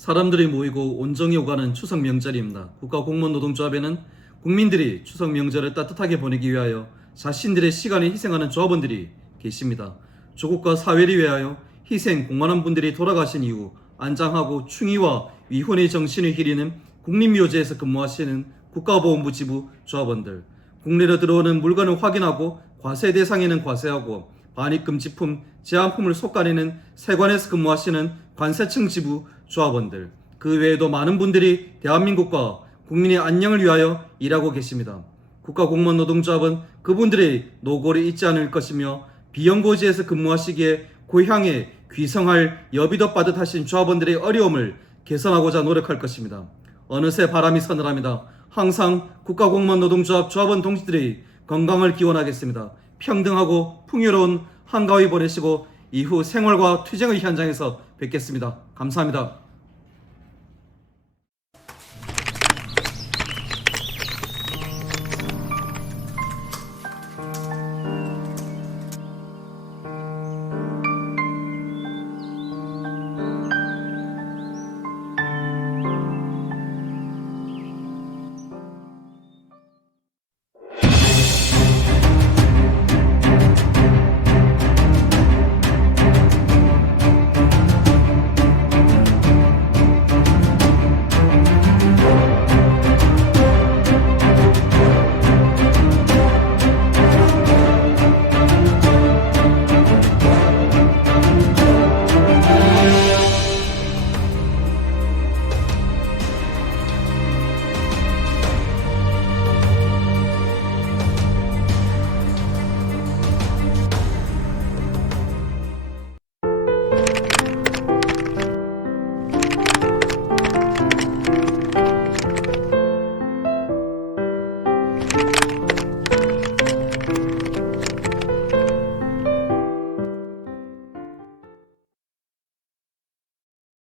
사람들이 모이고 온정이 오가는 추석 명절입니다. 국가공무원 노동조합에는 국민들이 추석 명절을 따뜻하게 보내기 위하여 자신들의 시간을 희생하는 조합원들이 계십니다. 조국과 사회를 위하여 희생 공헌한 분들이 돌아가신 이후 안장하고 충의와 위훈의 정신을 기리는 국립묘지에서 근무하시는 국가보훈부 지부 조합원들, 국내로 들어오는 물건을 확인하고 과세 대상에는 과세하고 반입금 지품, 제한품을 속가내는 세관에서 근무하시는 관세청 지부 조합원들, 그 외에도 많은 분들이 대한민국과 국민의 안녕을 위하여 일하고 계십니다. 국가공무원 노동조합은 그분들의 노고를 잊지 않을 것이며 비연고지에서 근무하시기에 고향에 귀성할 여비도 빠듯하신 조합원들의 어려움을 개선하고자 노력할 것입니다. 어느새 바람이 서늘합니다. 항상 국가공무원 노동조합 조합원 동지들의 건강을 기원하겠습니다. 평등하고 풍요로운 한가위 보내시고 이후 생활과 투쟁의 현장에서 뵙겠습니다. 감사합니다.